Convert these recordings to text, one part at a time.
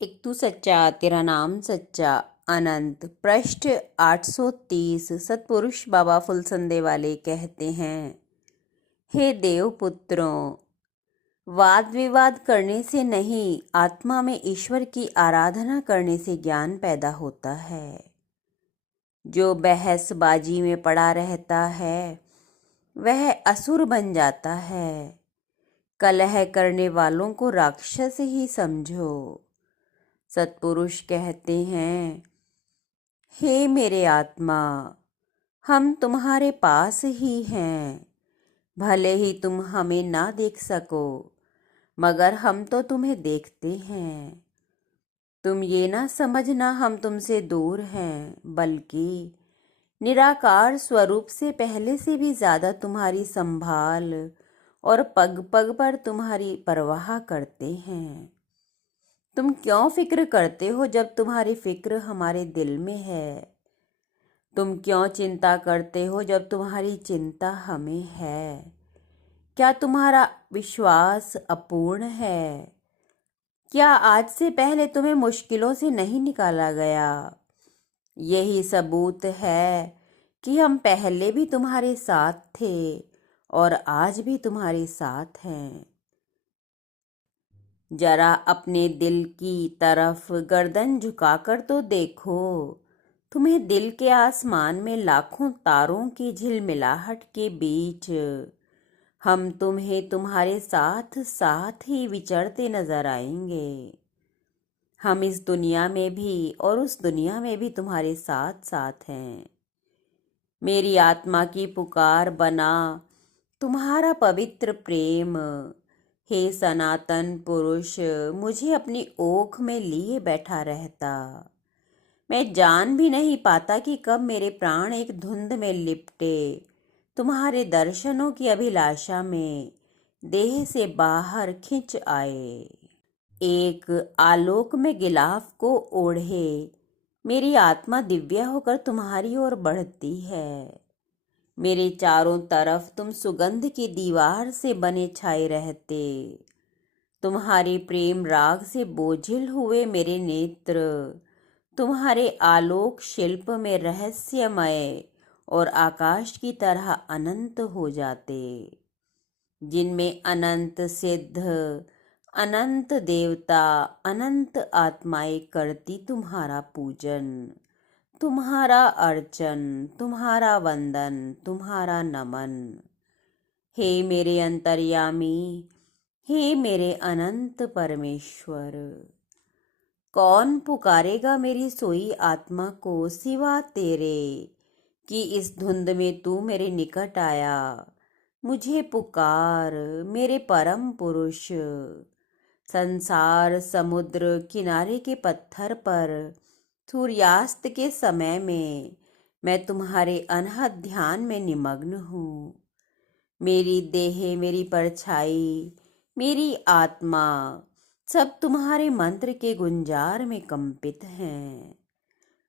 एक तू सच्चा तेरा नाम सच्चा। अनंत पृष्ठ 830। सतपुरुष बाबा फुलसंदे वाले कहते हैं, हे देव पुत्रों, वाद विवाद करने से नहीं, आत्मा में ईश्वर की आराधना करने से ज्ञान पैदा होता है। जो बहसबाजी में पड़ा रहता है वह असुर बन जाता है। कलह करने वालों को राक्षस ही समझो। सतपुरुष कहते हैं, हे मेरे आत्मा, हम तुम्हारे पास ही हैं। भले ही तुम हमें ना देख सको, मगर हम तो तुम्हें देखते हैं। तुम ये ना समझना हम तुमसे दूर हैं, बल्कि निराकार स्वरूप से पहले से भी ज्यादा तुम्हारी संभाल और पग पग पर तुम्हारी परवाह करते हैं। तुम क्यों फिक्र करते हो जब तुम्हारी फिक्र हमारे दिल में है? तुम क्यों चिंता करते हो जब तुम्हारी चिंता हमें है? क्या तुम्हारा विश्वास अपूर्ण है? क्या आज से पहले तुम्हें मुश्किलों से नहीं निकाला गया? यही सबूत है कि हम पहले भी तुम्हारे साथ थे और आज भी तुम्हारे साथ हैं। जरा अपने दिल की तरफ गर्दन झुकाकर तो देखो। तुम्हें दिल के आसमान में लाखों तारों की झिलमिलाहट के बीच हम तुम्हें तुम्हारे साथ साथ ही विचरते नजर आएंगे। हम इस दुनिया में भी और उस दुनिया में भी तुम्हारे साथ साथ हैं। मेरी आत्मा की पुकार बना तुम्हारा पवित्र प्रेम, हे सनातन पुरुष, मुझे अपनी ओख में लिए बैठा रहता। मैं जान भी नहीं पाता कि कब मेरे प्राण एक धुंध में लिपटे तुम्हारे दर्शनों की अभिलाषा में देह से बाहर खिंच आए। एक आलोक में गिलाफ को ओढ़े मेरी आत्मा दिव्या होकर तुम्हारी ओर बढ़ती है। मेरे चारों तरफ तुम सुगंध की दीवार से बने छाए रहते। तुम्हारे प्रेम राग से बोझिल हुए मेरे नेत्र तुम्हारे आलोक शिल्प में रहस्यमय और आकाश की तरह अनंत हो जाते, जिनमें अनंत सिद्ध, अनंत देवता, अनंत आत्माएं करती तुम्हारा पूजन, तुम्हारा अर्चन, तुम्हारा वंदन, तुम्हारा नमन। हे मेरे अंतर्यामी, हे मेरे अनंत परमेश्वर, कौन पुकारेगा मेरी सोई आत्मा को सिवा तेरे कि इस धुंध में तू मेरे निकट आया। मुझे पुकार मेरे परम पुरुष। संसार समुद्र किनारे के पत्थर पर सूर्यास्त के समय में मैं तुम्हारे अनहद ध्यान में निमग्न हूँ। मेरी देह, मेरी परछाई, मेरी आत्मा सब तुम्हारे मंत्र के गुंजार में कंपित हैं।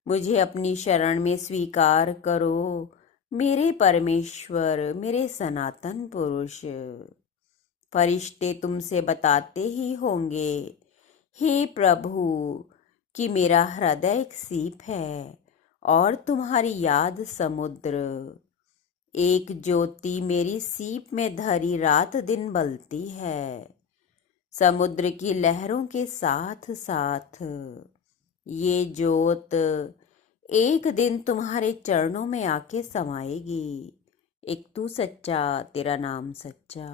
मुझे अपनी शरण में स्वीकार करो मेरे परमेश्वर, मेरे सनातन पुरुष। फरिश्ते तुमसे बताते ही होंगे, हे प्रभु, कि मेरा हृदय एक सीप है और तुम्हारी याद समुद्र। एक ज्योति मेरी सीप में धरी रात दिन बलती है, समुद्र की लहरों के साथ साथ। ये ज्योत एक दिन तुम्हारे चरणों में आके समाएगी। एक तू सच्चा तेरा नाम सच्चा।